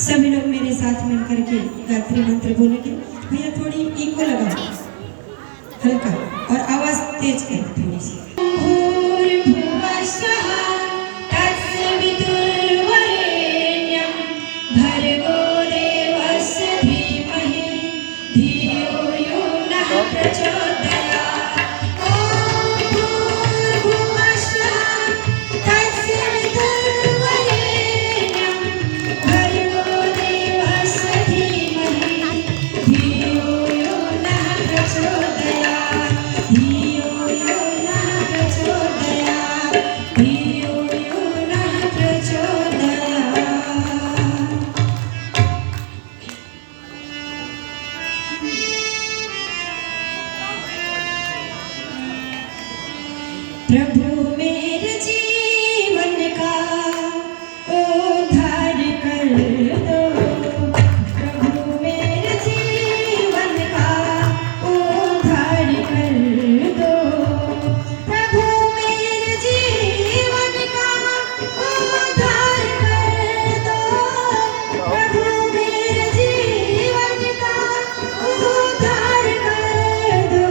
सभी लोग मेरे साथ मिलकर के गायत्री मंत्र बोलेंगे। भैया थोड़ी इको लगाओ, हल्का, और आवाज तेज कर थोड़ी सी। प्रभु मेरे जीवन का उद्धार कर दो, प्रभु मेरे जीवन का उद्धार कर दो, प्रभु मेरे जीवन का उद्धार कर दो, प्रभु मेरे जीवन का उद्धार कर दो।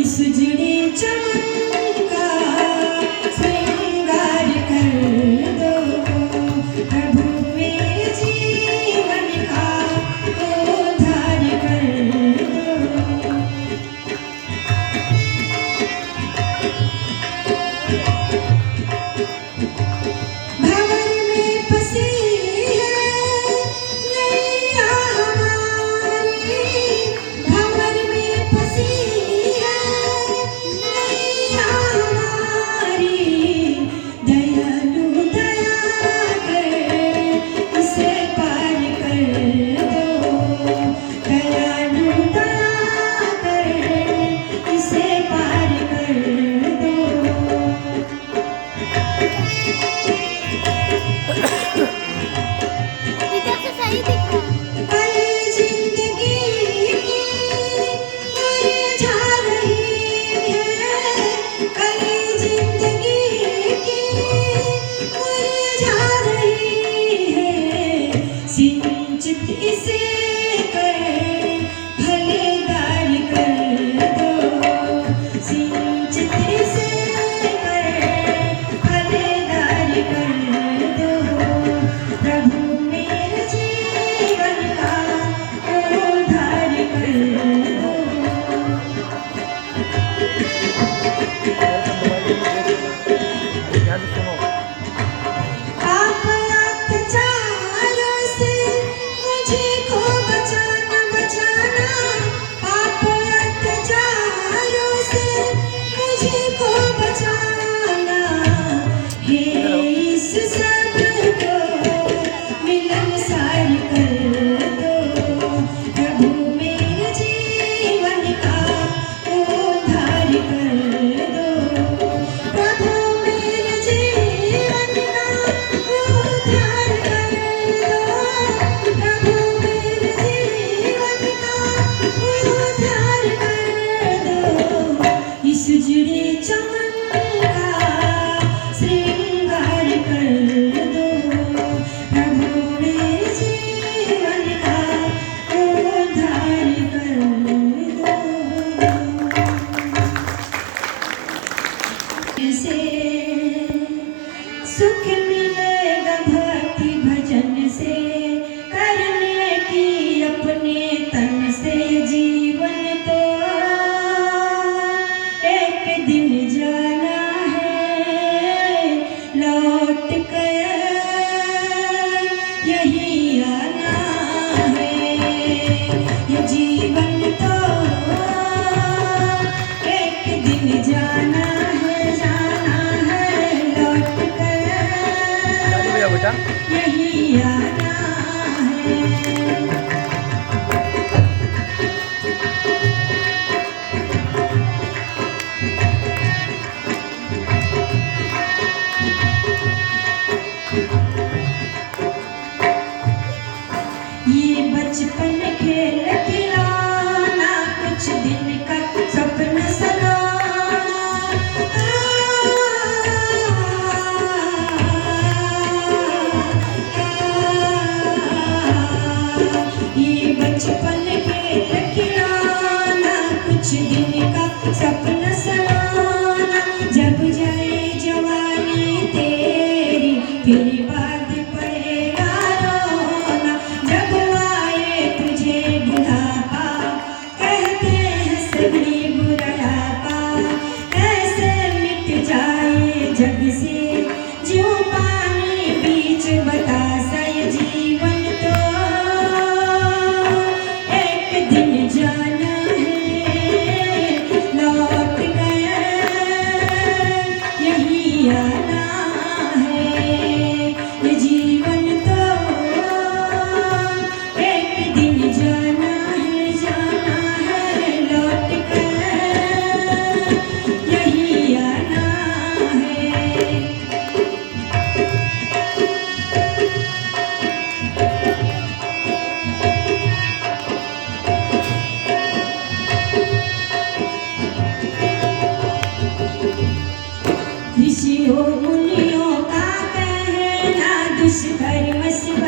इस जुड़ी चमन सुख मिलेगा भक्ति भजन से, करने की अपने तन से जीवन तो एक दिन जाना है, लौट कर यही आना है। ये जीवन तो एक दिन जाना है, जाना है, लौट कर यही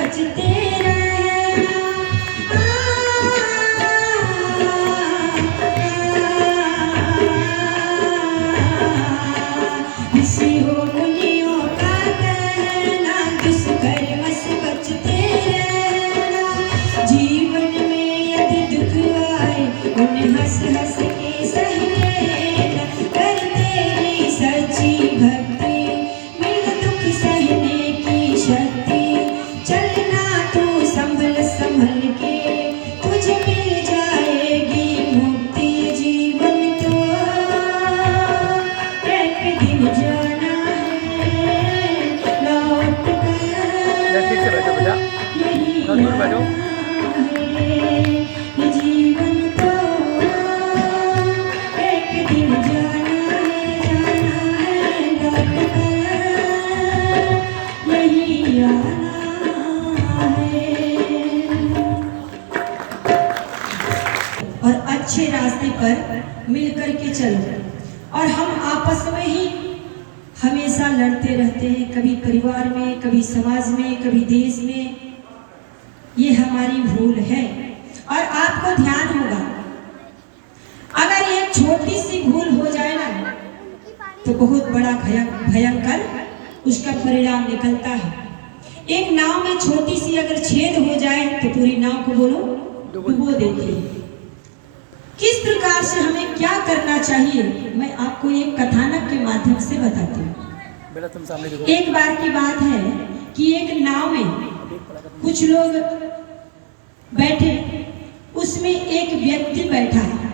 बचते रहना। ऋषि हो मुनियों का कहना, दुष्कर्म से बचते रहना। जीवन में यदि दुख आए उन्हें हंस हंस के सह लेना। कर तेरी सच्ची भक्ति मिल दुख सहने की शक्ति। चलना तू संभल संभल के, तुझे मिल जाएगी मुक्ति। जीवन तो एक दिन जाना है, लौट कर ठीक से बैठो बेटा, यही थोड़ा दूर बैठो। आना है। ये जीवन तो एक दिन जाना है, लौट कर यही आना है। और अच्छे रास्ते पर मिलकर के चलो। और हम आपस में ही हमेशा लड़ते रहते हैं, कभी परिवार में, कभी समाज में, कभी देश में। ये हमारी भूल है। और आपको ध्यान होगा, अगर एक छोटी सी भूल हो जाए ना तो बहुत बड़ा भयंकर उसका परिणाम निकलता है। एक नाव में छोटी सी अगर छेद हो जाए तो पूरी नाव को बोलो डुबो देती है। किस प्रकार से हमें क्या करना चाहिए, मैं आपको एक कथानक के माध्यम से बताती हूँ। बेटा तुम सामने देखो। एक बार की बात है कि एक नाव में कुछ लोग बैठे, उसमें एक व्यक्ति बैठा है।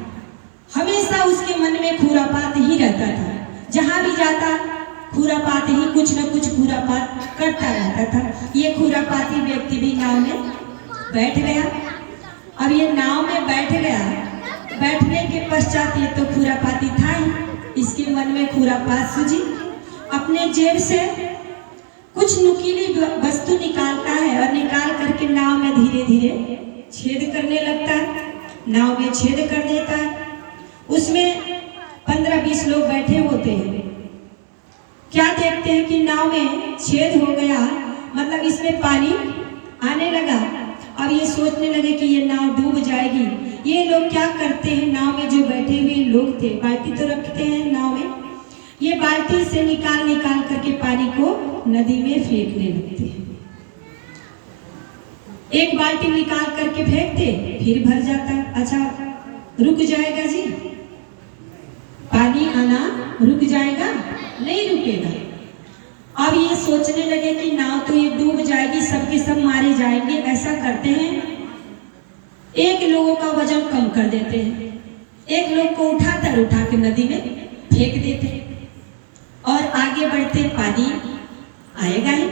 हमेशा उसके मन में खुरापात ही रहता था, जहां भी जाता खुरापात ही, कुछ न कुछ खुरापात करता रहता था। ये खुरापाती व्यक्ति भी नाव में बैठ गया। अब ये नाव में बैठ गया, बैठने के पश्चात ये तो खुरापाती था ही, इसके मन में खुरापात सूझी। अपने जेब से कुछ नुकीली वस्तु निकालता है और निकाल करके नाव में धीरे धीरे छेद करने लगता है। नाव में छेद कर देता है। उसमें 15-20 लोग बैठे होते हैं। क्या देखते हैं कि नाव में छेद हो गया, मतलब इसमें पानी आने लगा। अब ये सोचने लगे कि ये नाव डूब जाएगी। ये लोग क्या करते हैं, नाव में जो बैठे हुए लोग थे, बाल्टी तो रखते हैं नाव में, ये बाल्टी से निकाल करके पानी को नदी में फेंकने लगते हैं। एक बाल्टी निकाल करके फेंकते, फिर भर जाता। अच्छा रुक जाएगा जी, पानी आना रुक जाएगा? नहीं रुकेगा। अब ये सोचने लगे कि नाव तो ये डूब जाएगी, सबके सब मारे जाएंगे। ऐसा करते हैं, एक लोगों का वजन कम कर देते हैं, एक लोग को उठा के नदी में फेंक देते और आगे बढ़ते। पानी आएगा ही,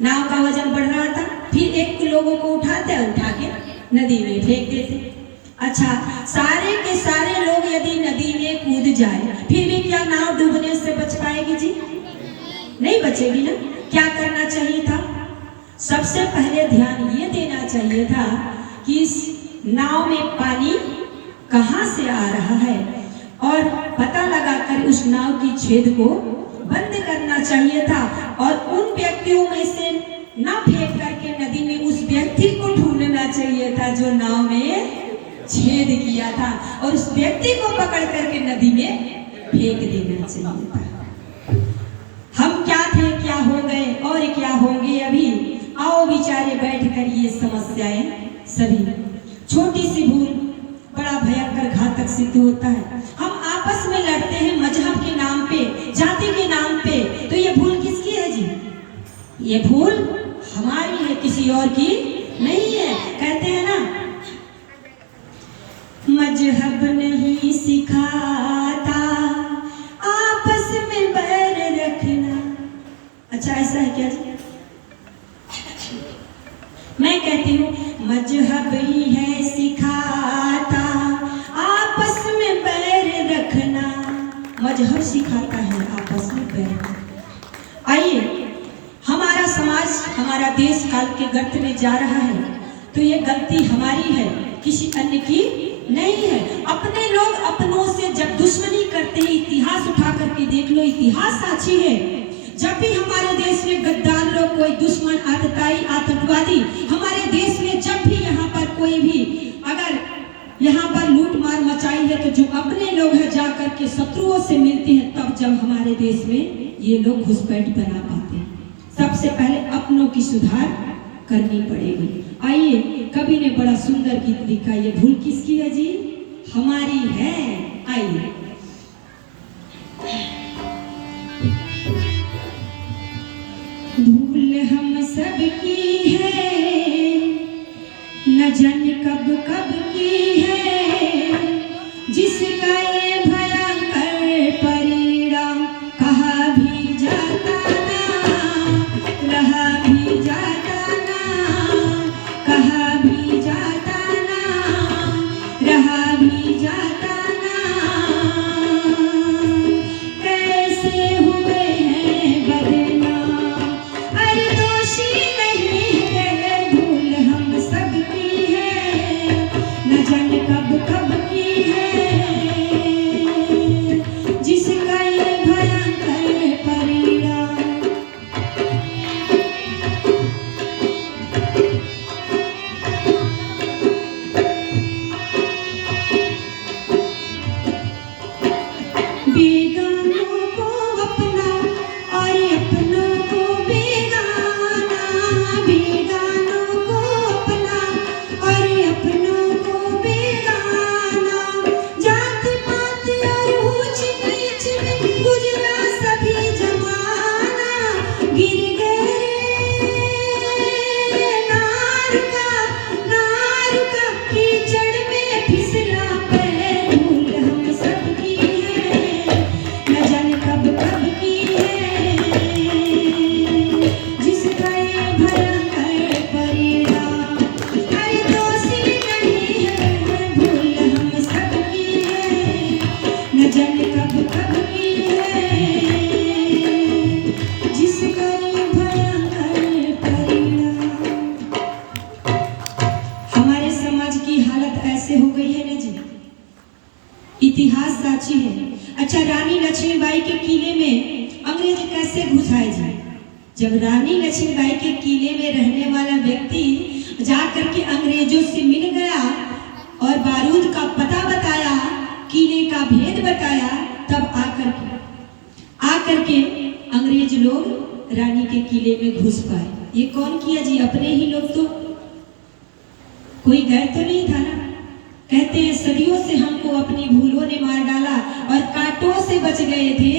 नाव का वजन बढ़ रहा था। फिर एक लोगों को उठा के नदी में फेंक देते। अच्छा, सारे के सारे लोग यदि नदी में कूद जाए, फिर भी क्या नाव डूबने से बच पाएगी जी? नहीं बचेगी ना। क्या करना चाहिए था? सबसे पहले ध्यान ये देना चाहिए था कि इस नाव में पानी कहाँ से आ रहा है और पता लगाकर उस नाव की छेद को बंद करना चाहिए था। और उन व्यक्तियों में से न फेंक करके नदी में उस व्यक्ति को ढूंढना चाहिए था जो नाव में छेद किया था, और उस व्यक्ति को पकड़ करके नदी में फेंक देना चाहिए था। हम क्या थे, क्या हो गए और क्या होंगे अभी। आओ विचारे बैठकर ये समस्याएं सभी। छोटी सी भूल बड़ा भयंकर घातक सिद्ध होता है। हम आपस में लड़ते हैं मजहब के नाम पे, जाति के नाम पे, तो ये भूल किसकी है जी? ये भूल हमारी है, किसी और की नहीं है। कहते हैं ना, मजहब नहीं सिखाता आपस में बैर रखना। अच्छा ऐसा है क्या जी? मैं कहती हूँ मजहब ही है सिखाता आपस में बैर रखना। मजहब सिखाता है आपस में बैर। आइए, हमारा समाज, हमारा देश काल के गर्त में जा रहा है, तो ये गलती हमारी है, किसी अन्य की नहीं है। अपने लोग अपनों से जब दुश्मनी करते हैं, इतिहास उठा करके देख लो, इतिहास साक्षी है। जब भी हमारे देश में गद्दार लोग, कोई दुश्मन, आतताई, आतंकवादी हमारे देश में जब भी यहाँ पर कोई भी अगर यहाँ पर लूट मार मचाई है, तो जो अपने लोग हैं जा करके शत्रुओं से मिलते हैं, तब जब हमारे देश में ये लोग घुसपैठ बना पाते हैं। सबसे पहले अपनों की सुधार करनी पड़ेगी। आइए, कवि ने बड़ा सुंदर गीत लिखा, ये भूल किसकी है जी? हमारी है। आइए, भूल हम सब की है, न जाने कब कब की है, जिसका ये भयंकर परिणाम कहा भी जाता ना, रहा भी जाता ना, कहा भी जाता ना, रहा भी जाता ना। कैसे हुए हैं बदनाम, अरे दोषी नहीं है, भूल हम सब की है, न जाने कब कब की है, जिसका ये भयंकर परिणाम। बेगानों को अपना और अपनों को बेगाना, बेगानों को अपना और अपनों को बेगाना, जात पात और ऊंच नीच में गुजरा सभी जमाना, गिर गए नार का कीचड़ में फिसला पैर, भूल हम सब की है, न जाने कब कब की है, जिसका ये भयंकर परिणाम। अरे दोषी नहीं है, भूल हम सब की है, न जाने कब कब की है, जिसका ये भयंकर परिणाम। हमारे समाज की हालत ऐसे हो गई है ना जी, इतिहास साक्षी है। अच्छा, रानी लक्ष्मीबाई के किले में अंग्रेज कैसे घुस आए जी? जब रानी लक्ष्मीबाई के किले में रहने वाला व्यक्ति जाकर के अंग्रेजों से मिल गया और बारूद का पता बताया, किले का भेद बताया, तब आकर के अंग्रेज लोग रानी के किले में घुस पाए। ये कौन किया जी? अपने ही लोग। तो कोई गैर तो नहीं था ना। कहते हैं सदियों से हमको अपनी भूलों ने मार डाला, और कांटों से बच गए थे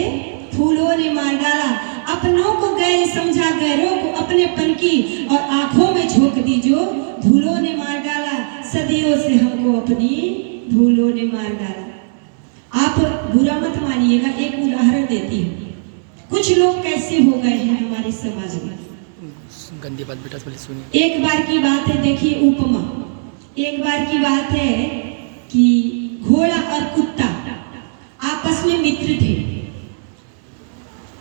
फूलों ने मार डाला। अपनों को गैर समझा, गैरों को अपनेपन की, और आंखों में झोंक दी जो धूलों ने मार डाला। सदियों से हमको अपनी भूलों ने मार डाला। आप बुरा मत मानिएगा, एक उदाहरण देती हूँ। कुछ लोग कैसे हो गए हैं हमारे समाज में। गंदी बात बेटा थोड़ी सुनिए। एक बार की बात है, देखिए उपमा। एक बार की बात है कि घोड़ा और कुत्ता आपस में मित्र थे।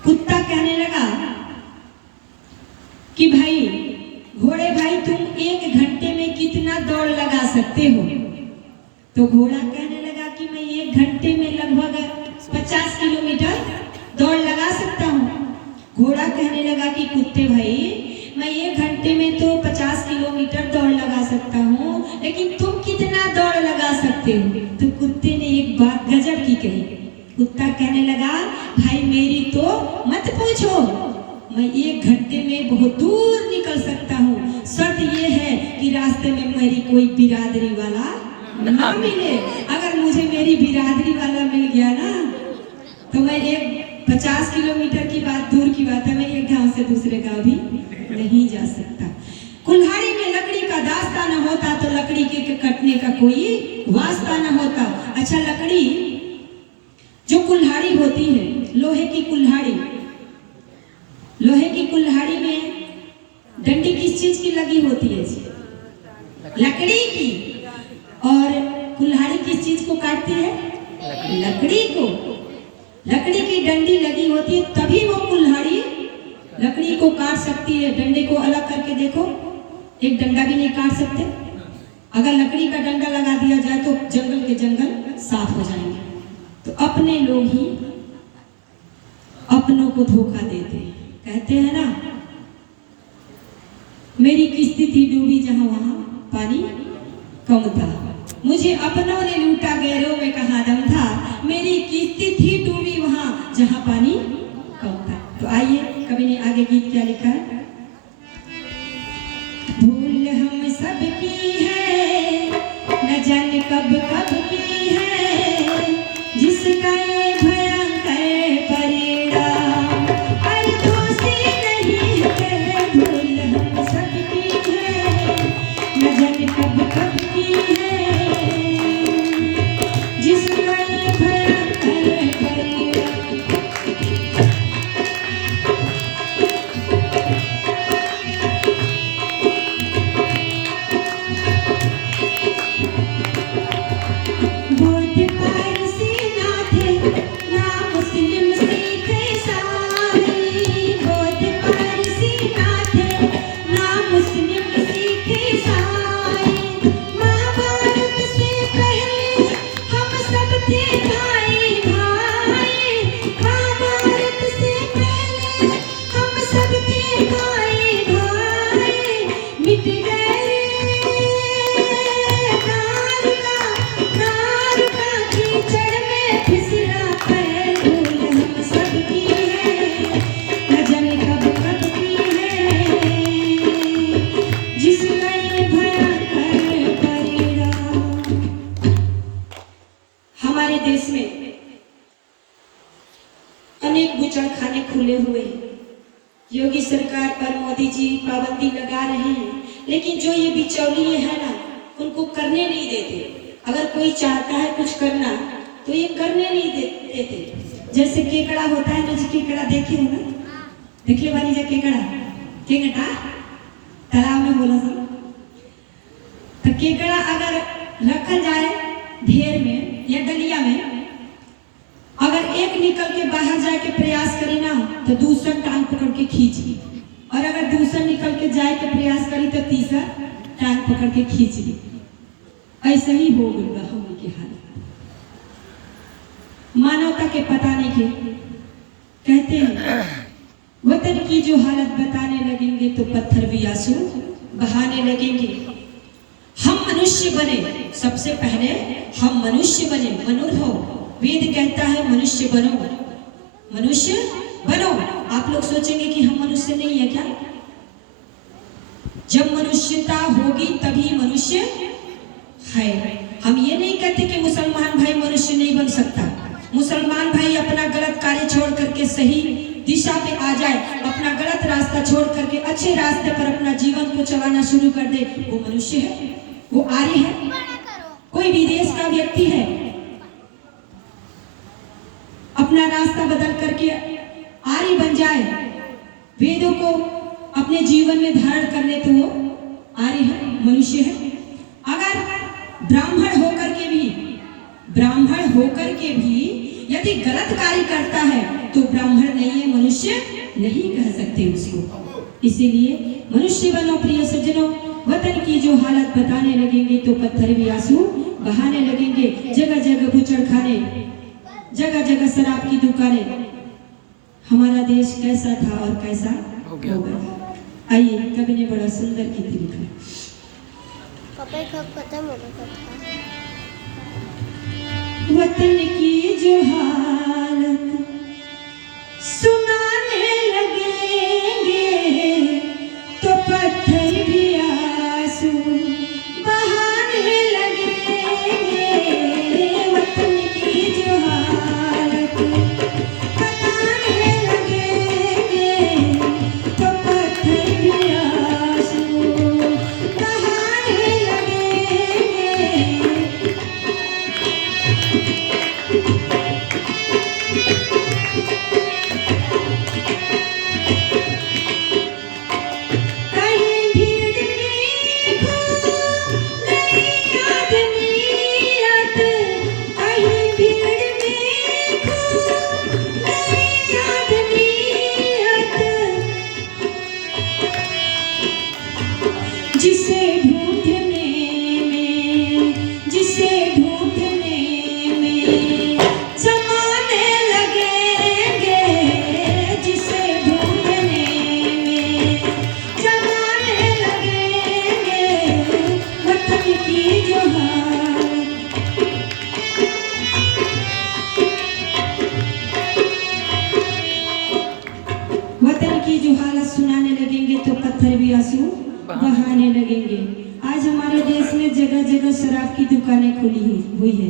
कुत्ता कहने लगा कि भाई घोड़े भाई, तुम 1 घंटे में कितना दौड़ लगा सकते हो? तो घोड़ा कहने लगा कि मैं 1 घंटे में लगभग 50 किलोमीटर दौड़ लगा सकता हूँ। घोड़ा कहने लगा कि कुत्ते भाई, मैं 1 घंटे में तो 50 किलोमीटर दौड़ लगा सकता हूँ, लेकिन तुम कितना दौड़ लगा सकते हो? तो कुत्ते ने एक बात गजब की कही। कुत्ता कहने लगा, भाई मेरी तो मत पूछो, मैं 1 घंटे में बहुत दूर निकल सकता हूँ। शर्त ये है कि रास्ते में मेरी कोई बिरादरी वाला ना मिले। अगर मुझे मेरी बिरादरी वाला मिल गया ना, तो मैं 50 किलोमीटर की बात दूर की बात है, मैं एक गांव से दूसरे गांव भी नहीं जा सकता। कुल्हाड़ी में लकड़ी का दास्ता न होता तो लकड़ी के कटने का कोई वास्ता न होता। अच्छा, लकड़ी जो कुल्हाड़ी होती है, लोहे की कुल्हाड़ी, लोहे की कुल्हाड़ी में डंडी किस चीज की लगी होती है? लकड़ी की। और कुल्हाड़ी किस चीज को काटती है? लकड़ी को। लकड़ी की डंडी लगी होती है, तभी वो कुल्हाड़ी लकड़ी को काट सकती है। डंडे को अलग करके देखो, एक डंडा भी नहीं काट सकते। अगर लकड़ी का डंडा लगा दिया जाए तो जंगल के जंगल साफ हो जाएंगे। तो अपने लोग ही अपनों को धोखा देते हैं। कहते हैं ना, मेरी किस्ती थी डूबी जहां वहां पानी कम था, मुझे अपनों ने लूटा गैरों में कहाँ दम था। मेरी किस्ती थी डूबी वहां जहां पानी कम था। तो आइए कवि ने आगे गीत क्या लिखा है। भूल हम सब की है, न जाने कब कब की है, जिसका ये भयंकर परिणाम और दोषी नहीं है। भूल हम सब की है, न जाने कब कब की है, जिसका ये भयंकर परिणाम। बौद्ध पारसी ना थे, ना मुस्लिम सिख ईसाई। बौद्ध पारसी ना थे, ना मुस्लिम सिख ईसाई। महाभारत से पहले हम सब थे भाई भाई। महाभारत से पहले हम सब थे भाई भाई। मिट गए कीचड़ में फिसला पैर। भूल हम सब की है, न जाने कब कब की है, जिसका ये भयंकर परिणाम। हमारे देश में अनेक बूचड़खाने खुले हुए हैं। योगी सरकार पर मोदी जी पाबंदी लगा रहे हैं, लेकिन जो ये बिचौलिए हैं ना, उनको करने नहीं देते। अगर कोई चाहता है कुछ करना तो ये करने नहीं देते। जैसे केकड़ा होता है ना, जो केकड़ा देखे हो ना, देखे वाली जो केकड़ा केकड़ा तालाब में बोला सब, तो केकड़ा अगर रखा जाए ढेर में या डलिया में, अगर एक निकल के बाहर जाए के प्रयास करे ना, तो दूसरा टांग पकड़ के खींच ली, और अगर दूसरा निकल के जाए के प्रयास करी तो तीसरा टांग पकड़ के खींच ली। ऐसे ही हो गया हम की हालत। मानवता के पता नहीं के कहते हैं, वतन की जो हालत बताने लगेंगे तो पत्थर भी आंसू बहाने लगेंगे। हम मनुष्य बने, सबसे पहले हम मनुष्य बने। मनुर हो, वेद कहता है मनुष्य बनो, मनुष्य बनो। आप लोग सोचेंगे कि हम मनुष्य नहीं है क्या? जब मनुष्यता होगी तभी मनुष्य है। हम ये नहीं कहते कि मुसलमान भाई मनुष्य नहीं बन सकता। मुसलमान भाई अपना गलत कार्य छोड़ करके सही दिशा में आ जाए, अपना गलत रास्ता छोड़ करके अच्छे रास्ते पर अपना जीवन को चलाना शुरू कर दे, वो मनुष्य है, वो आर्य है। कोई विदेश का व्यक्ति है, अपना रास्ता बदल करके आर्य बन जाए, वेदों को अपने जीवन में धारण कर ले, तो वो आर्य है, मनुष्य है। अगर ब्राह्मण होकर के भी यदि गलत कार्य करता है तो ब्राह्मण नहीं है, मनुष्य नहीं कह सकते उसको। इसीलिए मनुष्य बनो प्रिय सज्जनों। वतन की जो हालत बताने लगेंगे तो पत्थर भी आंसू बहाने लगेंगे। जगह जगह बूचड़खाने, जगह जगह शराब की दुकानें। हमारा देश कैसा था और कैसा हो गया। आइए, कवि ने बड़ा सुंदर गीत लिखा। वतन की जो हालत सुनाने लगेंगे तो पत्थर भी आंसू बहाने लगेंगे। वतन की जो हालत बताने लगेंगे तो पत्थर भी आंसू बहाने लगेंगे। जिसे ढूंढने में जमाने लगेंगे, जिसे ढूंढने जगह शराब की दुकानें हुई है।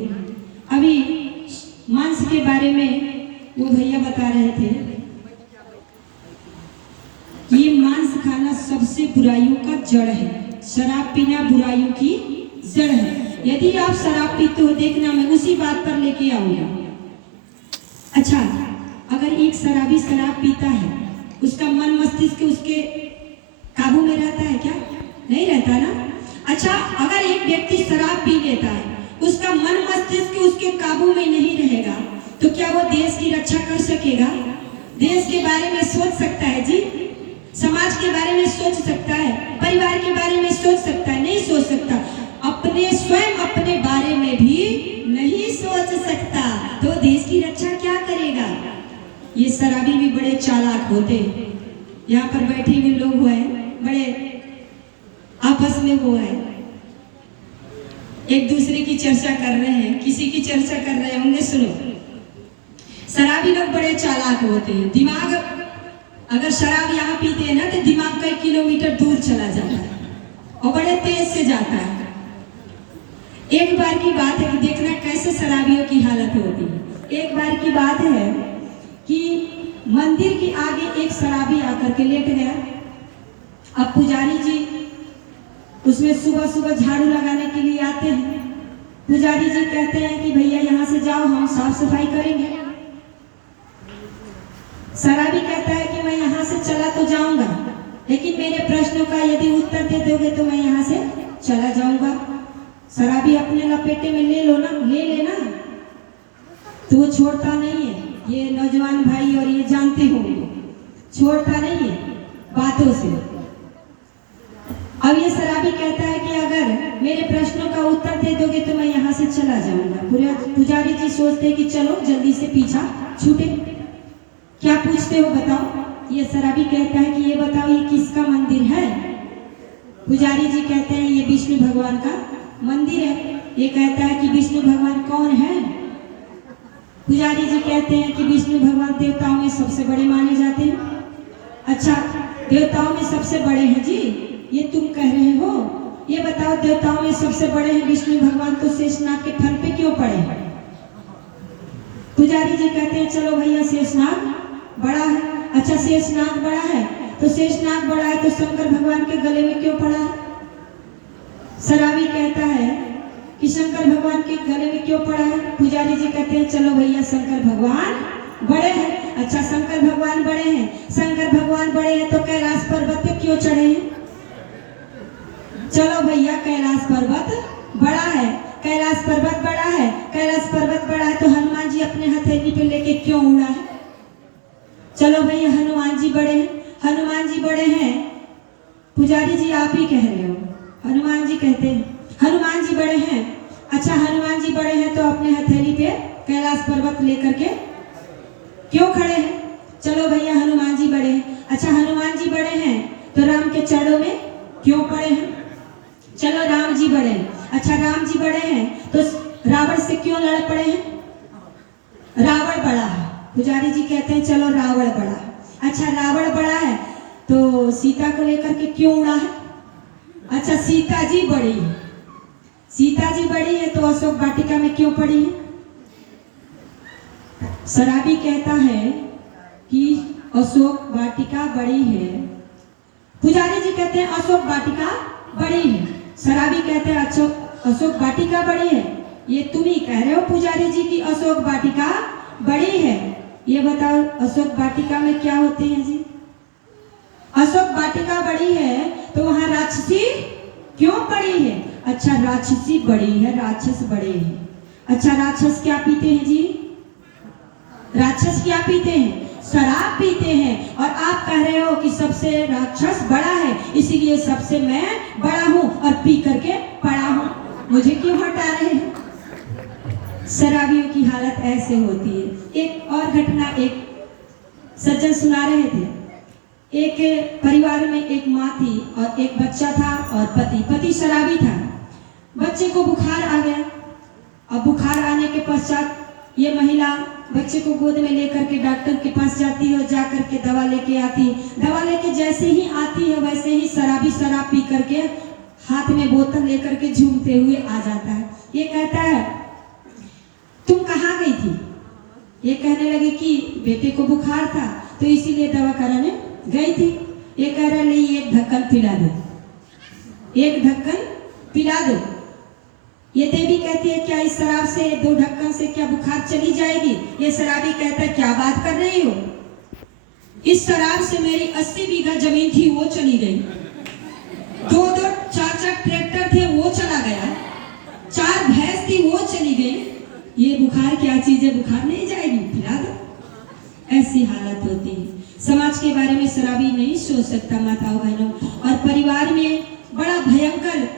अभी मांस के बारे में वो भैया बता रहे थे, ये मांस खाना सबसे बुराइयों का जड़ है। शराब पीना बुराइयों की जड़ है। यदि आप शराब पीते हो, देखना मैं उसी बात पर लेके आऊंगा। अच्छा, अगर एक शराबी शराब पीता है, उसका मन मस्तिष्क उसके काबू में रहता है क्या? नहीं रहता ना। अच्छा, अगर एक व्यक्ति शराब पी लेता है, उसका मन मस्तिष्क उसके काबू में नहीं रहेगा, तो क्या वो देश की रक्षा कर सकेगा? देश के बारे में सोच सकता है जी? समाज के बारे में सोच सकता है? परिवार के बारे में सोच सकता है? नहीं सोच सकता। अपने स्वयं अपने बारे में भी नहीं सोच सकता, तो देश की रक्षा क्या करेगा? ये शराबी भी बड़े चालाक होते। यहाँ पर बैठे हुए लोग हुए बड़े आपस में वो है, एक दूसरे की चर्चा कर रहे हैं, किसी की चर्चा कर रहे होंगे। सुनो, शराबी लोग बड़े चालाक होते हैं। दिमाग, अगर शराब यहाँ पीते हैं ना, तो दिमाग कई किलोमीटर दूर चला जाता है और बड़े तेज से जाता है। एक बार की बात है कि देखना कैसे शराबियों की हालत होती है। एक बार की बात है कि मंदिर के आगे एक शराबी आकर के लेट गया। अब पुजारी जी उसमें सुबह सुबह झाड़ू लगाने के लिए आते हैं। पुजारी जी कहते हैं कि भैया यहाँ से जाओ, हम साफ सफाई करेंगे। शराबी कहता है कि मैं यहाँ से चला तो जाऊंगा, लेकिन मेरे प्रश्नों का यदि उत्तर दे दोगे तो मैं यहाँ से चला जाऊंगा। शराबी अपने लपेटे में ले लेना, तो वो छोड़ता नहीं है। ये नौजवान भाई और ये जानते होंगे, छोड़ता नहीं है बातों से। अब ये शराबी कहता है कि अगर मेरे प्रश्नों का उत्तर दे दोगे तो मैं यहाँ से चला जाऊंगा। पुजारी जी सोचते कि चलो जल्दी से पीछा छूटे। क्या पूछते हो बताओ? ये शराबी कहता है कि ये बताओ ये किसका मंदिर है? पुजारी जी कहते हैं ये विष्णु भगवान का मंदिर है। ये कहता है कि विष्णु भगवान कौन है? पुजारी जी कहते हैं कि विष्णु भगवान देवताओं में सबसे बड़े माने जाते हैं। अच्छा, देवताओं में सबसे बड़े हैं जी, ये तुम कह रहे हो? ये बताओ देवताओं में सबसे बड़े हैं विष्णु भगवान, तो शेषनाग के फन पे क्यों पड़े हैं? पुजारी जी कहते हैं चलो भैया शेषनाग बड़ा है। अच्छा, शेषनाग बड़ा है तो शेषनाग बड़ा है तो शंकर भगवान के गले में क्यों पड़ा है? शराबी कहता है कि शंकर भगवान के गले में क्यों पड़ा है? पुजारी जी कहते हैं चलो भैया शंकर भगवान बड़े हैं। अच्छा, शंकर भगवान बड़े हैं, शंकर भगवान बड़े हैं तो कैलाश पर्वत पे क्यों चढ़े हैं? चलो भैया कैलाश पर्वत बड़ा है, कैलाश पर्वत बड़ा है, कैलाश पर्वत बड़ा है तो हनुमान जी अपने हथेली पे लेके क्यों उड़ा है? चलो भैया हनुमान जी बड़े हैं, हनुमान जी बड़े हैं। पुजारी जी आप ही कह रहे हो, हनुमान जी कहते हैं हनुमान जी बड़े हैं। अच्छा, हनुमान जी बड़े हैं तो अपने हथेली पे कैलाश पर्वत लेकर के क्यों खड़े हैं? चलो भैया हनुमान जी बड़े हैं। अच्छा, हनुमान जी बड़े हैं तो राम के चरणों में क्यों पड़े हैं? चलो राम जी बड़े हैं। अच्छा, राम जी बड़े हैं तो रावण से क्यों लड़ पड़े हैं? रावण बड़ा है। पुजारी जी कहते हैं चलो रावण बड़ा। अच्छा, रावण बड़ा है तो सीता को लेकर के क्यों उड़ा है? अच्छा, सीता जी बड़ी है, सीता जी बड़ी है तो अशोक वाटिका में क्यों पड़ी है? शराबी कहता है कि अशोक वाटिका बड़ी है। पुजारी जी कहते हैं अशोक वाटिका बड़ी है। शराबी कहते हैं अशोक वाटिका बड़ी है। ये तुम ही कह रहे हो पुजारी जी की अशोक वाटिका बड़ी है। ये बताओ अशोक वाटिका में क्या होते हैं जी? अशोक वाटिका बड़ी है तो वहां राक्षसी क्यों पड़ी है? अच्छा, राक्षसी बड़ी है, राक्षस बड़े हैं। अच्छा, राक्षस क्या पीते हैं जी? राक्षस क्या पीते हैं? शराब पीते हैं। और आप कह रहे हो कि सबसे राक्षस बड़ा है, इसीलिए सबसे मैं बड़ा हूं और पी करके पड़ा हूं। मुझे क्यों हटा रहे हैं? शराबियों की हालत ऐसे होती है। एक और घटना एक सज्जन सुना रहे थे। एक परिवार में एक माँ थी और एक बच्चा था और पति शराबी था। बच्चे को बुखार आ गया। अब बुखार आने के पश्चात ये महिला बच्चे को गोद में लेकर के डॉक्टर के पास जाती है और जाकर के दवा लेके आती है। दवा लेके जैसे ही आती है वैसे ही शराबी शराब पी करके हाथ में बोतल लेकर के झूमते हुए आ जाता है। ये कहता है तुम कहाँ गई थी? ये कहने लगी कि बेटे को बुखार था तो इसीलिए दवा कराने गई थी। ये कह रहा नहीं, एक ढक्कन पिला दो, एक ढक्कन पिला दो। ये देवी कहती है क्या इस शराब से, 2 ढक्कन से क्या बुखार चली जाएगी? ये शराबी कहता है क्या बात कर रही हो, इस शराब से मेरी 80 बीघा जमीन थी वो चली गई, 2-2 4-4 ट्रैक्टर थे वो चला गया, 4 भैंस थी वो चली गई। ये बुखार क्या चीज है, बुखार नहीं जाएगी, पिला दो। ऐसी हालत होती है। समाज के बारे में शराबी नहीं सोच सकता माताओं बहनों, और परिवार में बड़ा भयंकर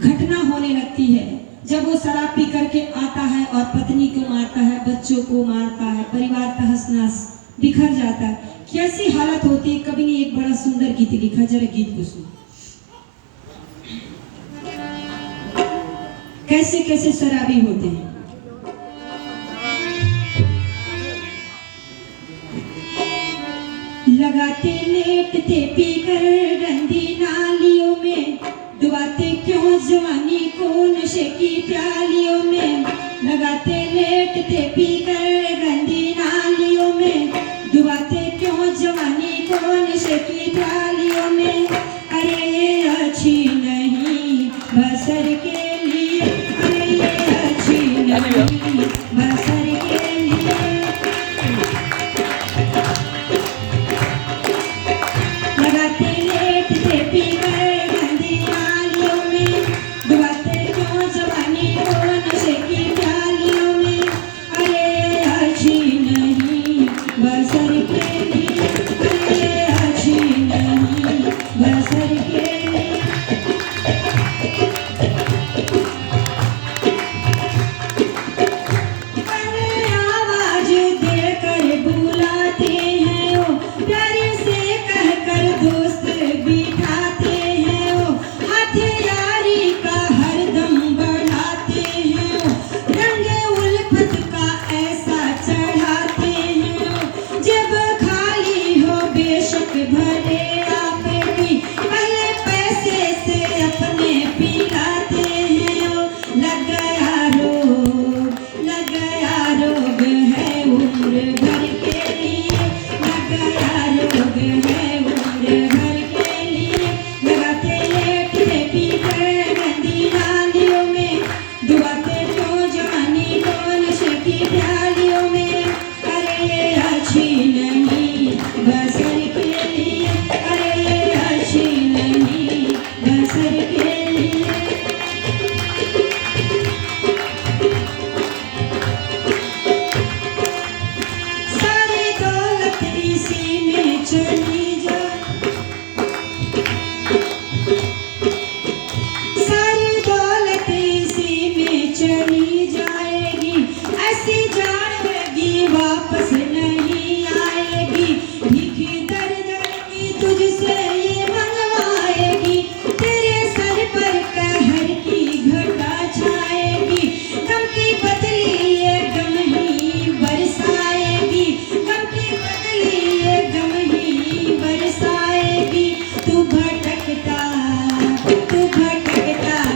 घटना होने लगती है जब वो शराब पी करके आता है और पत्नी को मारता है, बच्चों को मारता है, परिवार तहस नहस बिखर जाता है। कैसी हालत होती है। कवि ने एक बड़ा सुंदर गीत लिखा, जरा गीत को सुनो। कैसे कैसे शराबी होते हैं। लगाते लेटते पीकर गंदी नालियों में, डुबाते क्यों जवानी को नशे की प्यालियों में। लगाते लेटते पीकर गंदी नालियों में, डुबाते क्यों जवानी को नशे की प्यालियों में। अरे ये अच्छी नहीं बसर के लिए, अरे ये अच्छी नहीं बसर के लिए। लगाते लेटते पीकर गंदी नालियों में, डुबाते क्यों जवानी को नशे की प्यालियों में। अरे अच्छी नहीं बसर के लिए, अरे अच्छी नहीं बसर के लिए। अरे आवाज देकर बुलाते हैं ओ, प्यार से कहकर दोस्त बिठाते हैं ओ, हथियारी का हरदम बढ़ाते हैं ओ, रंग उल्फत का ऐसा चढ़ाते हैं ओ। जब खाली हो बेशक भले आप भी, पहले पैसे से अपने पिलाते हैं ओ। लग गया रोग है उम्र भर के लिए, लग गया रोग है उम्र भर के लिए। लगाते लेटते पीकर गंदी नालियों में, डुबाते क्यों जवानी को नशे की प्यालियों में। अरे ये अच्छी नहीं बसर के लिए, अरे ये अच्छी नहीं बसर के लिए। सारी दौलत इसी में चली जाए, सारी दौलत इसी में चली जाएगी। ऐसी जाएगी वापस नहीं आएगी, भीखी दर दर की तुझसे ये मंगवाएगी। तेरे सर पर कहर की घटा छाएगी, गम की बदली ये गम ही बरसाएगी, गम की बदली ये गम ही बरसाएगी। तू भटकता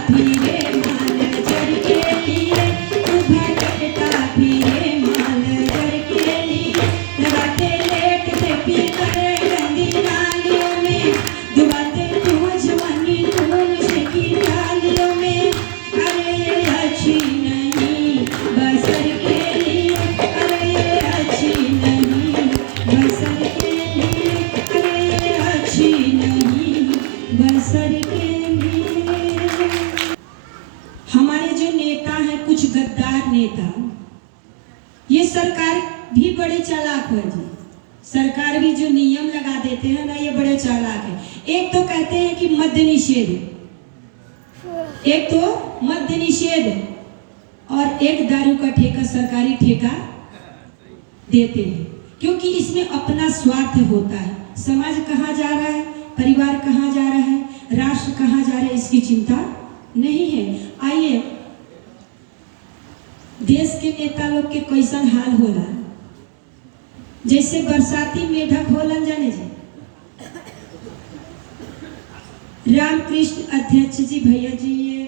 फिरे माल जर के लिए, तू भटकता फिरे माल जर के लिए। लगाते लेटते पीकर गंदी नालियों में, डुबाते क्यों जवानी को नशे की प्यालियों में। अरे ये अच्छी नहीं बसर के लिए, अरे ये अच्छी नहीं बसर के लिए, अरे ये अच्छी नहीं बसर के लिए। हमारे जो नेता हैं, कुछ गद्दार नेता, ये सरकार भी बड़े चालाक है जी। सरकार भी जो नियम लगा देते हैं ना, ये बड़े चालाक है। एक तो कहते हैं कि मद्य निषेध, एक तो मद्य निषेध, और एक दारू का ठेका, सरकारी ठेका देते हैं, क्योंकि इसमें अपना स्वार्थ होता है। समाज कहाँ जा रहा है, परिवार कहाँ जा रहा है, राष्ट्र कहाँ जा रहा है, इसकी चिंता नहीं है। आइए, देश के नेता लोग के कैसन हाल होला, जैसे बरसाती मेढक होलन, जाने जी रामकृष्ण अध्यक्ष जी भैया जी ये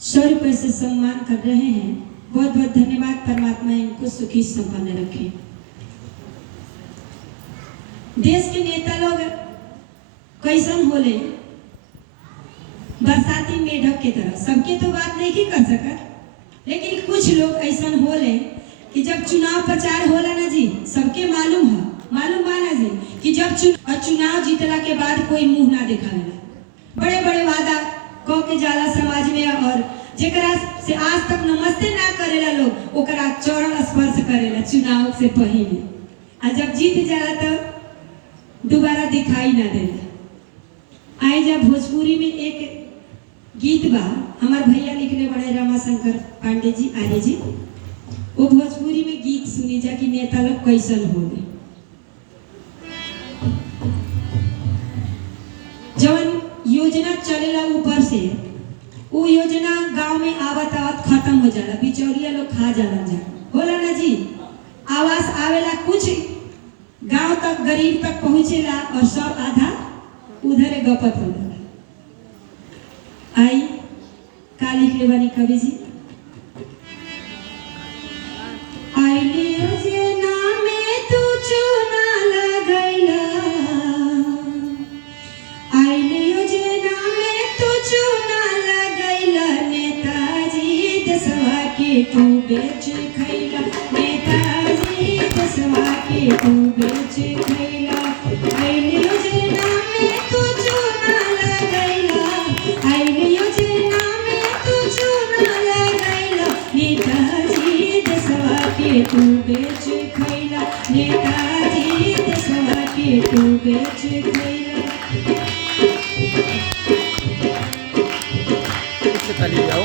100 रुपए से सम्मान कर रहे हैं। बहुत बहुत धन्यवाद। परमात्मा इनको सुखी संपन्न रखे। देश के नेता लोग कैसन होले बरसाती मेढक के तरह, सबके तो बात नहीं कर सकत, लेकिन कुछ लोग ऐसन होले कि जब चुनाव प्रचार होला ना जी, सबके मालूम बा ना जी कि जब चुनाव जीतला के बाद कोई मुंह ना दिखावेला, बड़े बड़े वादा कह के जाला समाज में, और जेकरा से आज तक नमस्ते ना करेला लोग ओकरा चरण स्पर्श करेला चुनाव से पहले, आ जब जीत जाला तो दोबारा दिखाई ना देला। आई जब भोजपुरी में एक गीत बा, हमार भैया लिखले बड़े रमाशंकर पांडे जी आर्य जी, वो भोजपुरी में गीत सुनी जा कि नेता लोग कैसन होले। जवन योजना चलेला ऊपर से, वो योजना गांव में आवत आवत खत्म हो जाला, बिचौलिया लोग खा जाला जा होला ना जी। आवास आवेला कुछ गांव तक, गरीब तक पहुंचेला और सब आधा उधर गपत हो जाला। आई का लिखले बानी कवि जी, आइले योजना में तू चुना लगैला, आइले योजना में तू चुना लगैला, नेताजी देशवा के तू बेच खैला, नेताजी देशवा के तू बेच खैला। आइले योजना में तू चुना लगैला, आइले योजना में तू चुना लगैला, नेताजी देशवा के तू बेच खैला, नेताजी देशवा के तू बेच खैला। ताली जाओ।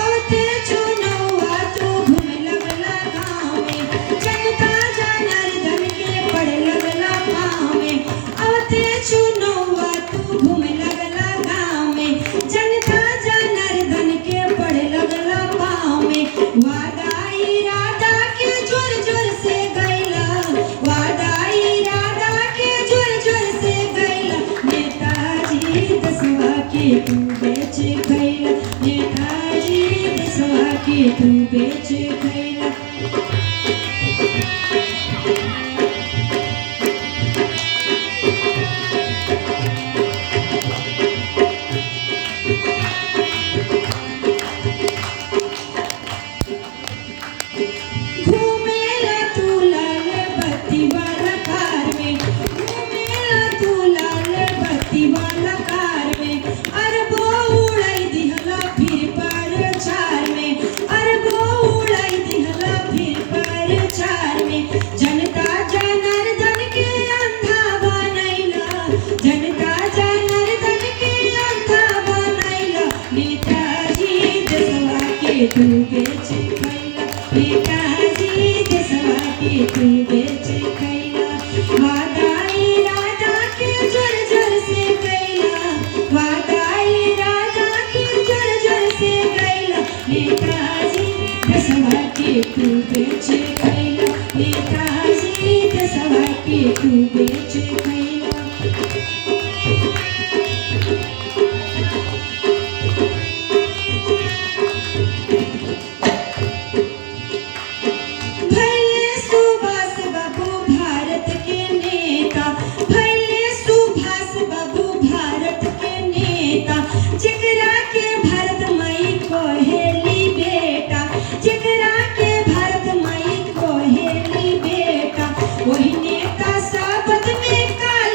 आवते चुनौआ तू घूमे लगला गाँव में, जनता जनार्दन के पड़े लगला पाँव में। आवते चुनौआ तू घूमे लगला गाँव में, जनता जनार्दन के पड़े लगला पाँव में। वादा इरादा के जोर जोर से गैला, वादा इरादा के जोर जोर से गैला, नेताजी देशवा के तू बेच खैला, नेताजी देशवा के तू बेच खैला। घूमेला तू लाल बत्ती वाला कार में, घूमेला तू लाल बत्ती वाला कार में, अरबो उड़ाई दिहला फिर प्रचार में, अरबो उड़ाई दिहला फिर प्रचार में। जनता जनार्दन के अंधा बनैला, जनता जनार्दन के अंधा बनैला, नेताजी देशवा के तू बेच खैला, नेताजी देशवा के तू बेच खैला। वादा इरादा के जोर जोर से गैला, वादा इरादा के जोर जोर से गैला, नेताजी देशवा के तू बेच खैला, नेताजी देशवा के तू बेच खैला। भैले सुभाष बाबू भारत के नेता, भैले सुभाष बाबू भारत के नेता, जेकरा के भारत माई कहेली बेटा, जेकरा के भारत माई कहेली बेटा, वही नेता शपथ में काल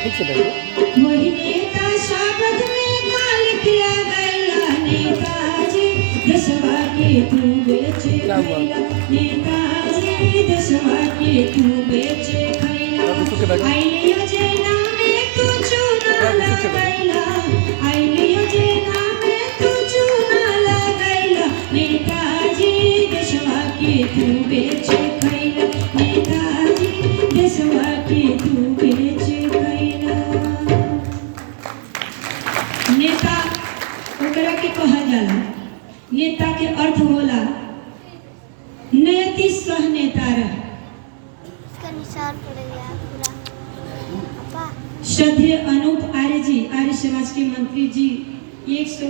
ठीक से बैठो। वही नेता शपथ में काल किया गया, नेताजी देशवा के तू बेचे खैला, नेताजी देशवा के तू बेचे खैला, आइल योजना में तू चूना लगैला, आइल योजना में तू चूना लगैला, नेताजी देशवा के तू बेचे खैला, नेताजी देशवा के तू बेचे खैला। नेता ओकरा के कहल जाला। नेता के अर्थ होला नैतिक सह नेता रह। इसका निशान पड़ेगा पूरा अपा। श्रद्धेय अनूप आर्य जी, आर्य समाज के मंत्री जी, 100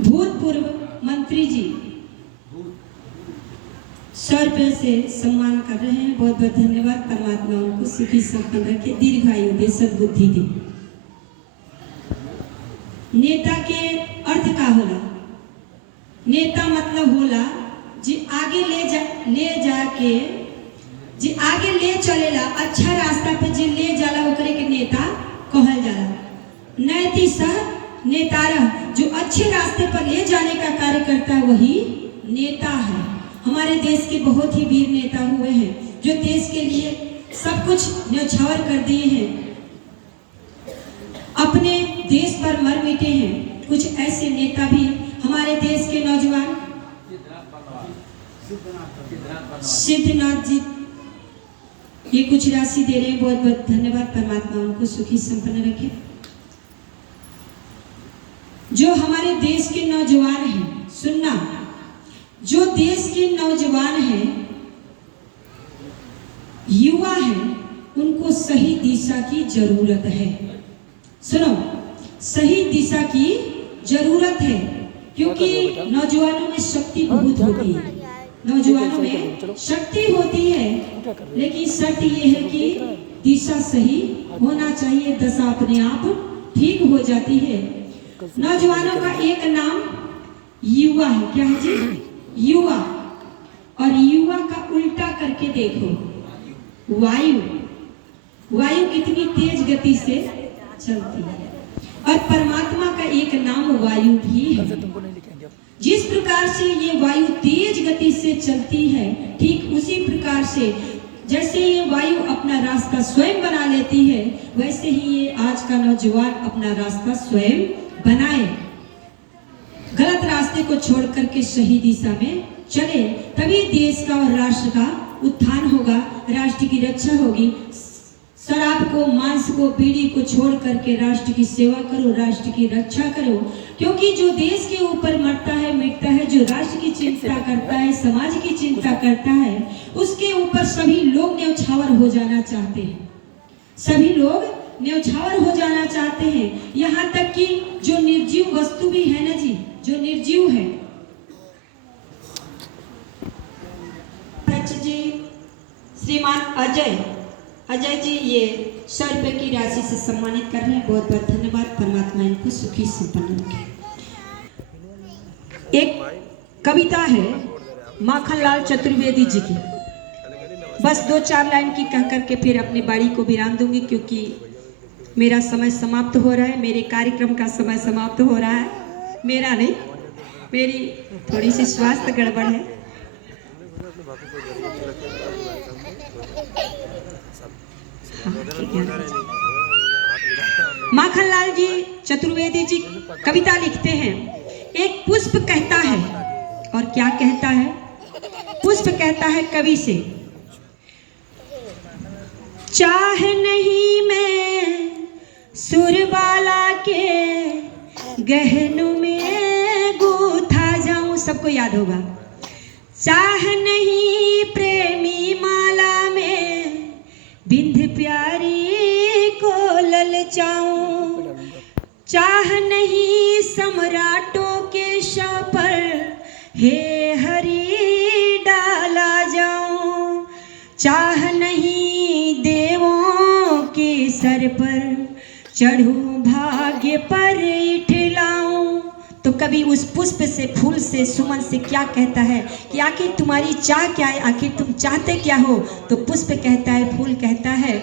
भूतपूर्व मंत्री जी 100 रुपये से सम्मान कर रहे हैं। बहुत बहुत धन्यवाद। परमात्मा उनको सुखी संपन्न रखे, दीर्घायु दे, सद्बुद्धि दे। नेता के अर्थ का होला? नेता मतलब होला जी आगे ले जाके जी आगे ले चलेला, अच्छा रास्ता पे जी ले जाला, ओकरे के नेता कहल जाला। नैतिक सह नेता रह, जो अच्छे रास्ते पर ले जाने का कार्य करता है वही नेता है। हमारे देश के बहुत ही वीर नेता हुए हैं जो देश के लिए सब कुछ न्यौछावर कर दिए हैं, अपने देश पर मर मिटे हैं। कुछ ऐसे नेता भी हमारे देश के नौजवान सिद्धनाथ जी ये कुछ राशि दे रहे हैं, बहुत बहुत धन्यवाद। परमात्मा उनको सुखी संपन्न रखे। जो हमारे देश के नौजवान हैं, सुनना, जो देश के नौजवान हैं, युवा हैं, उनको सही दिशा की जरूरत है। सुनो, सही दिशा की जरूरत है, क्योंकि नौजवानों में शक्ति बहुत होती है, नौजवानों में शक्ति होती है, लेकिन शर्त ये है कि दिशा सही होना चाहिए, दशा अपने आप ठीक हो जाती है। नौजवानों का एक नाम युवा है। क्या है जी? युवा। और युवा का उल्टा करके देखो, वायु। वायु कितनी तेज गति से चलती है, और परमात्मा का एक नाम वायु भी है। जिस प्रकार से ये वायु तेज गति से चलती है, ठीक उसी प्रकार से जैसे ये वायु अपना रास्ता स्वयं बना लेती है, वैसे ही ये आज का नौजवान अपना रास्ता स्वयं बनाए। गलत रास्ते को छोड़ करके सही दिशा में चले, तभी देश का और राष्ट्र का उत्थान होगा, राष्ट्र की रक्षा होगी। शराब को, मांस को, बीड़ी को छोड़ करके राष्ट्र की सेवा करो, राष्ट्र की रक्षा करो, क्योंकि जो देश के ऊपर मरता है, मिटता है, जो राष्ट्र की चिंता करता है, समाज की चिंता करता है, उसके ऊपर सभी लोग न्यौछावर हो जाना चाहते हैं। सभी लोग न्यौछावर हो जाना चाहते हैं, यहाँ तक कि जो निर्जीव वस्तु भी है ना जी, जो निर्जीव है, जी श्रीमान अजय जी ये 100 रुपये की राशि से सम्मानित कर रहे हैं। बहुत बहुत धन्यवाद। परमात्मा इनको सुखी संपन्न रखे। एक कविता है माखनलाल चतुर्वेदी जी की, बस 2-4 लाइन की कह करके फिर अपनी बाड़ी को विराम दूंगी, क्योंकि मेरा समय समाप्त हो रहा है, मेरे कार्यक्रम का समय समाप्त हो रहा है। मेरा नहीं, मेरी थोड़ी सी स्वास्थ्य गड़बड़ है। माखनलाल जी चतुर्वेदी जी कविता लिखते हैं। एक पुष्प कहता है, और क्या कहता है? पुष्प कहता है कवि से, चाह नहीं मैं सुरबाला के गहनों में गूथा जाऊं। सबको याद होगा। चाह नहीं प्रेमी माला में बिंध प्यारी को ललचाऊं, चाह नहीं सम्राटों के शां पर हे हरि डाला जाऊं, चाह नहीं देवों के सर पर चढ़ूं भाग्य पर इठलाऊं। तो कभी उस पुष्प से, फूल से, सुमन से क्या कहता है कि आखिर तुम्हारी चाह क्या है, आखिर तुम चाहते क्या हो। तो पुष्प कहता है, फूल कहता है,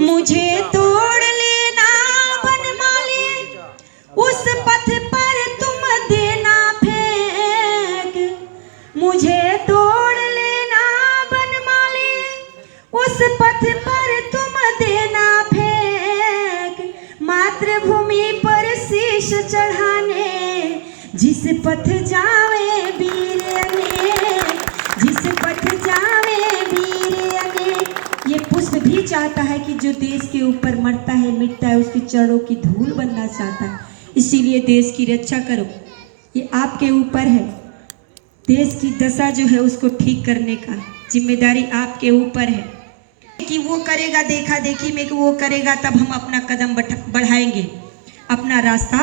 मुझे तोड़ लेना बनमाली, उस पथ पर तुम देना फेंक। मुझे तोड़ लेना बनमाली, उस पथ पर तुम देना फेंक। मातृभूमि पर शीश चढ़ाने जिस पथ जावे वीर अनेक, जिस पथ जावे वीर अनेक। ये पुष्प भी चाहता है कि जो देश के ऊपर मरता है, मिटता है, उसकी चरणों की धूल बनना चाहता है। इसीलिए देश की रक्षा करो, ये आपके ऊपर है। देश की दशा जो है उसको ठीक करने का जिम्मेदारी आपके ऊपर है। कि वो करेगा देखा देखी में, कि वो करेगा तब हम अपना कदम बढ़ाएंगे। अपना रास्ता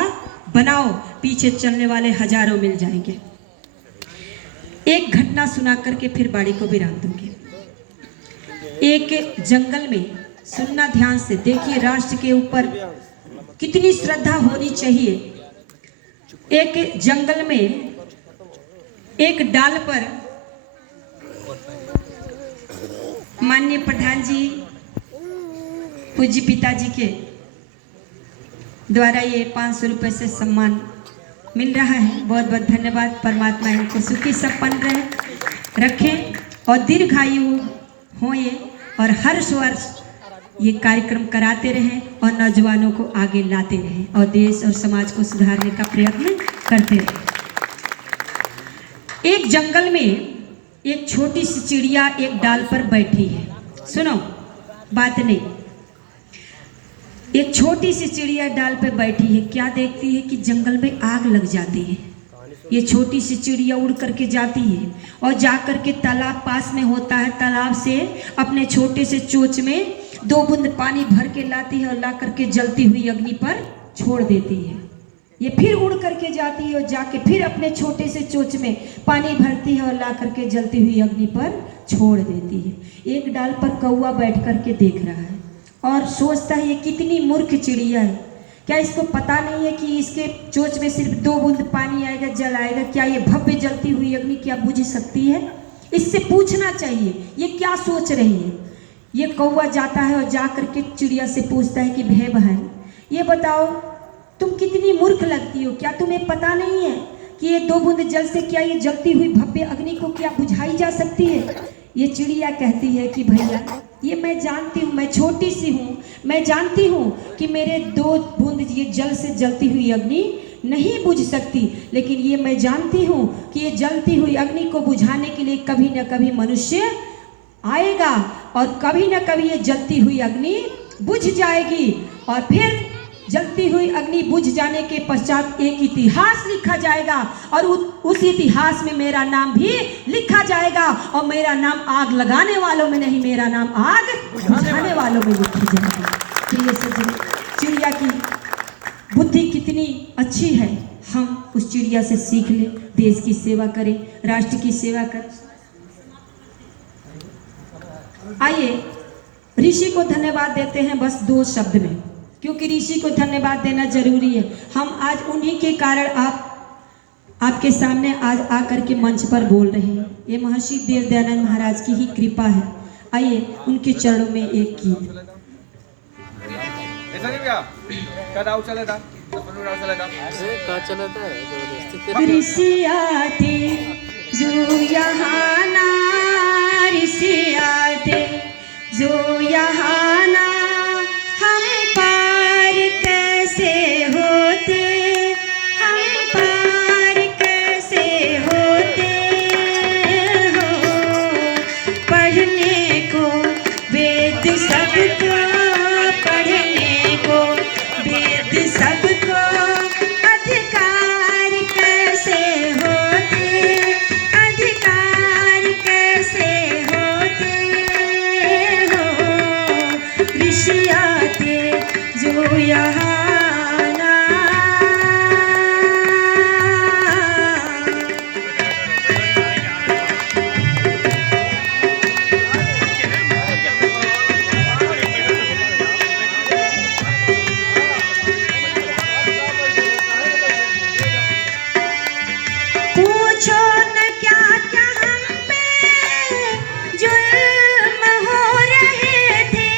बनाओ, पीछे चलने वाले हजारों मिल जाएंगे। एक घटना सुना करके फिर बाड़ी को विराम दूंगी। एक जंगल में, सुनना ध्यान से, देखिए राष्ट्र के ऊपर कितनी श्रद्धा होनी चाहिए। एक जंगल में एक डाल पर माननीय प्रधान जी, पूज्य पिताजी के द्वारा ये 500 रुपये से सम्मान मिल रहा है। बहुत बहुत धन्यवाद। परमात्मा इनको सुखी संपन्न रखें और दीर्घायु हो ये, और हर वर्ष ये कार्यक्रम कराते रहें और नौजवानों को आगे लाते रहें और देश और समाज को सुधारने का प्रयत्न करते रहें। एक जंगल में एक छोटी सी चिड़िया एक डाल पर बैठी है। सुनो, बात नहीं। एक छोटी सी चिड़िया डाल पर बैठी है, क्या देखती है कि जंगल में आग लग जाती है। ये छोटी सी चिड़िया उड़ करके जाती है और जा करके तालाब पास में होता है, तालाब से अपने छोटे से चोंच में 2 बूंद पानी भर के लाती है और ला करके जलती हुई अग्नि पर छोड़ देती है। ये फिर उड़ करके जाती है और जाके फिर अपने छोटे से चोंच में पानी भरती है और ला करके जलती हुई अग्नि पर छोड़ देती है। एक डाल पर कौवा बैठ करके देख रहा है और सोचता है ये कितनी मूर्ख चिड़िया है, क्या इसको पता नहीं है कि इसके चोंच में सिर्फ 2 बूंद पानी आएगा, जल आएगा, क्या ये भव्य जलती हुई अग्नि क्या बुझ सकती है? इससे पूछना चाहिए ये क्या सोच रही है। ये कौवा जाता है और जा करके चिड़िया से पूछता है कि भे बहन, ये बताओ तुम कितनी मूर्ख लगती हो, क्या तुम्हें पता नहीं है कि ये 2 बूंद जल से क्या ये जलती हुई भव्य अग्नि को क्या बुझाई जा सकती है? ये चिड़िया कहती है कि भैया ये मैं जानती हूँ, मैं छोटी सी हूँ, मैं जानती हूँ कि मेरे 2 बूंद ये जल से जलती हुई अग्नि नहीं बुझ सकती, लेकिन ये मैं जानती हूँ कि ये जलती हुई अग्नि को बुझाने के लिए कभी न कभी मनुष्य आएगा और कभी न कभी ये जलती हुई अग्नि बुझ जाएगी और फिर जलती हुई अग्नि बुझ जाने के पश्चात एक इतिहास लिखा जाएगा और उस इतिहास में मेरा नाम भी लिखा जाएगा और मेरा नाम आग लगाने वालों में नहीं, मेरा नाम आग बुझाने वालों में लिखी जाएगी। चिड़िया की बुद्धि कितनी अच्छी है, हम उस चिड़िया से सीख लें, देश की सेवा करें, राष्ट्र की सेवा करें। आइए ऋषि को धन्यवाद देते हैं बस 2 शब्द में, क्योंकि ऋषि को धन्यवाद देना जरूरी है। हम आज उन्हीं के कारण आपके सामने आज आकर के मंच पर बोल रहे हैं। ये महर्षि देव दयानंद महाराज की ही कृपा है। आइए उनके चरणों में एक गीत। ऋषि आते जो यहाँ ना, ऋषि आते जो यहाँ ना, हम पार कैसे होते, हम पार कैसे होते हो। पढ़ने को वेद सबको, पढ़ने को वेद सबको, अधिकार कैसे होते, अधिकार कैसे होते हो। ऋषि आते जो यहाँ ना। जुल्म हो रहे थे,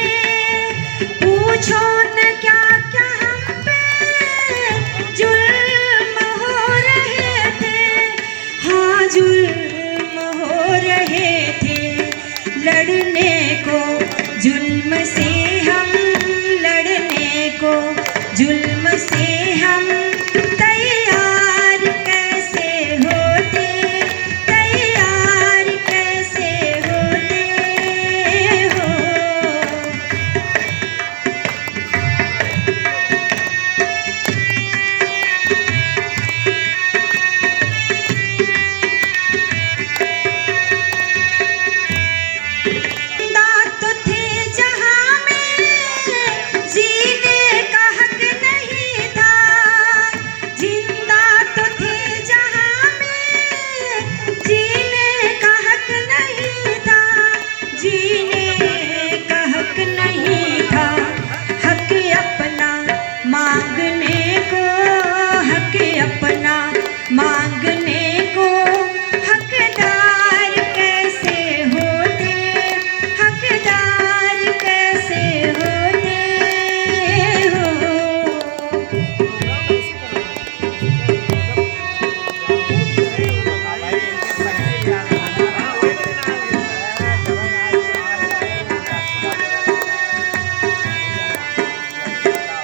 पूछो न क्या क्या हम पे जुल्म हो रहे थे। हाँ जुल्म हो रहे थे, लड़ने को जुल्म से हम, लड़ने को जुल्म से हम तैयार कैसे होते, तैयार कैसे होते हो। तो थे जहां में जीने का हक नहीं था, जिंदा तो थे जहां में जीने का हक नहीं था, जीने का हक नहीं था। हक अपना मांगने को, हक अपना मांगने को हकदार कैसे होते, हकदार कैसे होते हो।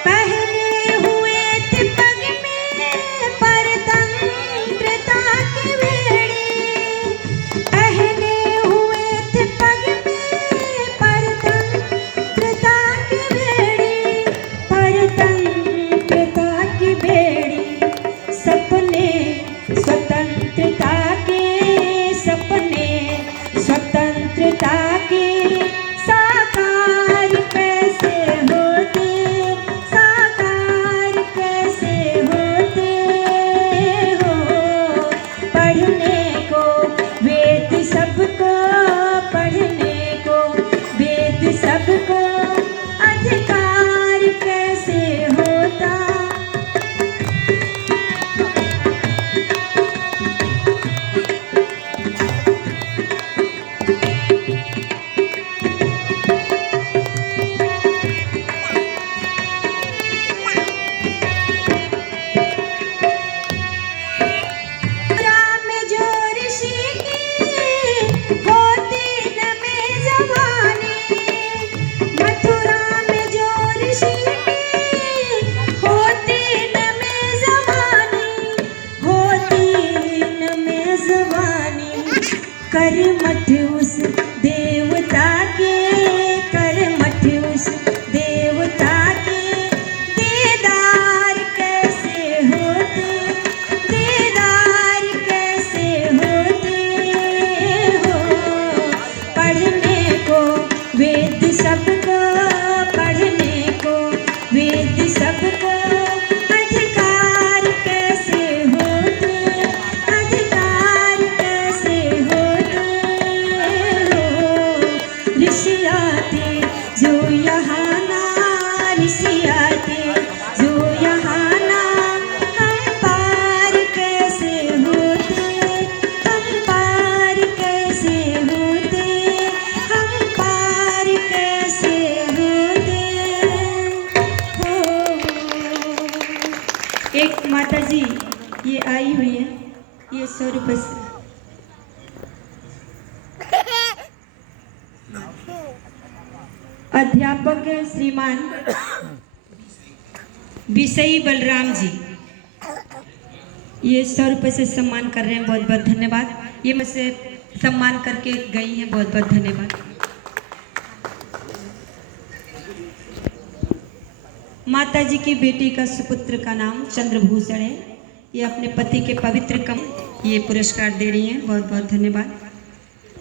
पहने हुए थे पग में परतंत्रता की बेड़ी, पहने हुए थे पग में परतंत्रता की बेड़ी, परतंत्रता की बेड़ी। सपने स्वतंत्रता के, सपने स्वतंत्रता के साकार कैसे होते, साकार कैसे होते हो। पढ़ने को वेद सबको, पढ़ने को वेद सबको अधिकार कैसे होता। राम जो ऋषि की होती न में जवानी, मथुरा में जो ऋषि की होती न में जवानी, होती न में जवानी। करमठ उस देवता के, करमठ उस देवता के दीदार कैसे होते, दीदार कैसे होते हो। पढ़ने को वेद सबको, पढ़ने को वेद सबको अधिकार कैसे होते, अधिकार कैसे होते हो। ऋषि आते जो यहाँ ना, ऋषि आते जो यहाँ ना, हम पार कैसे होते, हम पार कैसे होते, हम पार कैसे होते हो। एक माता जी ये आई हुई है, ये 100 रुपये से अध्यापक श्रीमान विषयी बलराम जी, ये 100 रुपये से सम्मान कर रहे हैं, बहुत बहुत धन्यवाद। ये मुझसे सम्मान करके गई हैं, बहुत बहुत धन्यवाद। माता जी की बेटी का सुपुत्र का नाम चंद्रभूषण है, ये अपने पति के पवित्र कम ये पुरस्कार दे रही हैं, बहुत बहुत धन्यवाद।